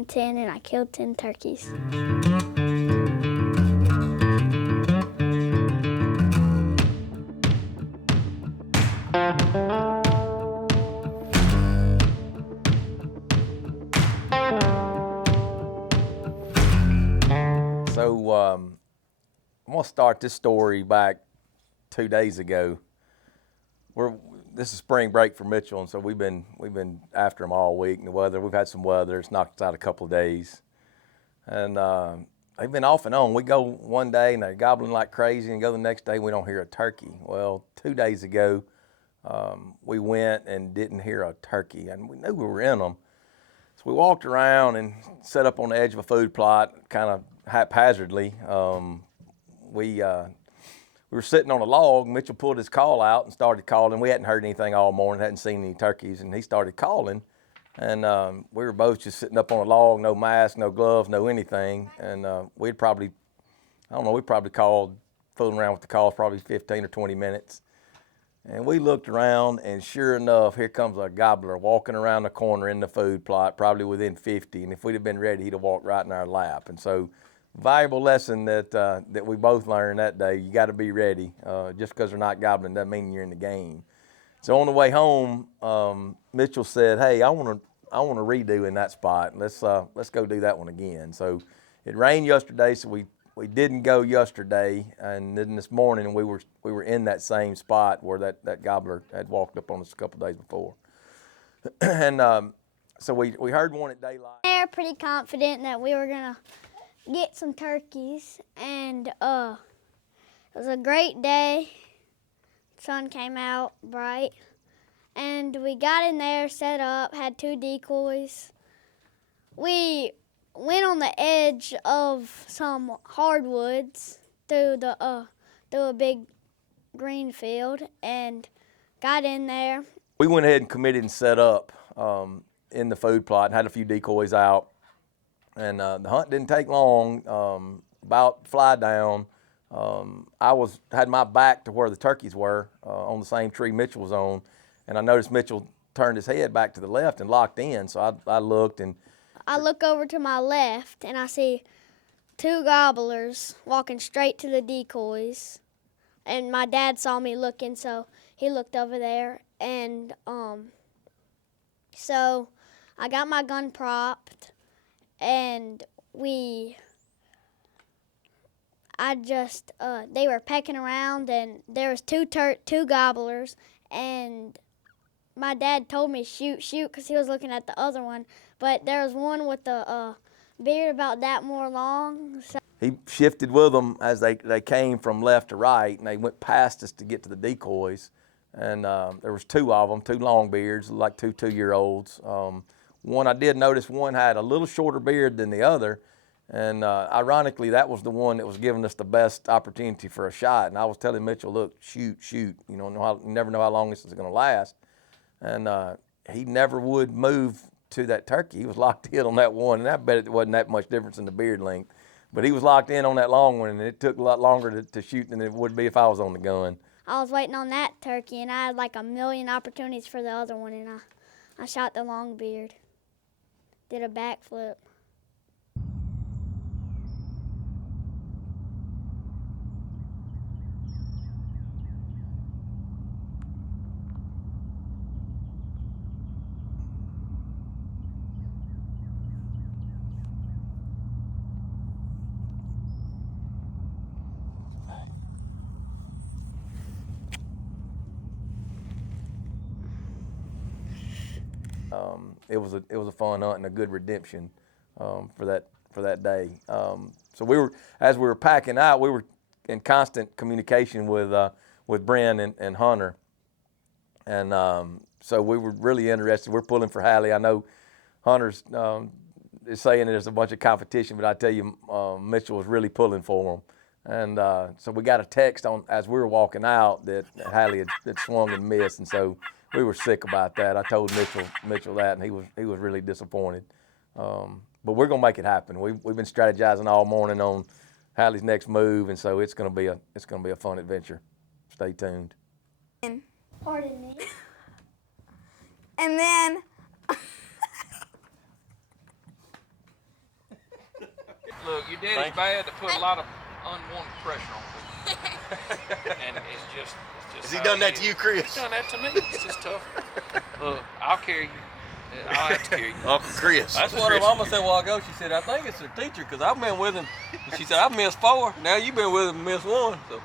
won 10 and I killed 10 turkeys. So I'm gonna start this story back 2 days ago. This is spring break for Mitchell, and so we've been after him all week. And the weather, we've had some weather. It's knocked us out a couple of days, and they've been off and on. We go one day and they're gobbling like crazy, and go the next day we don't hear a turkey. Well, 2 days ago we went and didn't hear a turkey, and we knew we were in them. So we walked around and set up on the edge of a food plot, kind of haphazardly. We were sitting on a log. Mitchell pulled his call out and started calling. We hadn't heard anything all morning, hadn't seen any turkeys, and he started calling. And we were both just sitting up on a log, no mask, no gloves, no anything. And we probably called, fooling around with the calls, probably 15 or 20 minutes. And we looked around, and sure enough, here comes a gobbler walking around the corner in the food plot, probably within 50. And if we'd have been ready, he'd have walked right in our lap. And so, valuable lesson that we both learned that day. You got to be ready. Just because they're not gobbling doesn't mean you're in the game. So on the way home, Mitchell said, "Hey, I want to redo in that spot. Let's go do that one again." So it rained yesterday, so we didn't go yesterday, and then this morning we were in that same spot where that gobbler had walked up on us a couple of days before. And so we heard one at daylight. They were pretty confident that we were gonna get some turkeys, and it was a great day. Sun came out bright, and we got in there, set up, had 2 decoys. We went on the edge of some hardwoods through a big green field and got in there. We went ahead and committed and set up in the food plot and had a few decoys out. And the hunt didn't take long. About fly down, I had my back to where the turkeys were on the same tree Mitchell was on, and I noticed Mitchell turned his head back to the left and locked in. So I looked, and I look over to my left and I see 2 gobblers walking straight to the decoys. And my dad saw me looking, so he looked over there, and so I got my gun propped. And they were pecking around, and there was 2 gobblers, and my dad told me shoot, because he was looking at the other one, but there was one with a beard about that more long. So he shifted with them as they came from left to right, and they went past us to get to the decoys. And there was 2 of them, 2 longbeards, like 2 2-year-olds. One, I did notice one had a little shorter beard than the other, and ironically, that was the one that was giving us the best opportunity for a shot. And I was telling Mitchell, look, shoot, you never know how long this is gonna last. And he never would move to that turkey. He was locked in on that one, and I bet it wasn't that much difference in the beard length. But he was locked in on that long one, and it took a lot longer to shoot than it would be if I was on the gun. I was waiting on that turkey, and I had like a million opportunities for the other one, and I shot the longbeard. Did a backflip. It was a fun hunt and a good redemption for that day. So as we were packing out, we were in constant communication with Bren and Hunter, and so we were really interested. We're pulling for Hallie. I know Hunter's is saying there's a bunch of competition, but I tell you, Mitchell was really pulling for him. And so we got a text as we were walking out that Hallie had swung and missed, and so we were sick about that. I told Mitchell that, and he was really disappointed. But we're gonna make it happen. We've been strategizing all morning on Hallie's next move, and so it's gonna be a fun adventure. Stay tuned. Pardon me. And then Look, your daddy's bad to put a lot of unwanted pressure on people. And it's just Has he done that to you, Chris? He's done that to me. It's just tough. Look, I'll carry you. I'll have to carry you. Uncle Chris. That's what her mama said a while ago. She said, I think it's her teacher, because I've been with him. She said, I've missed 4. Now you've been with him and missed 1. So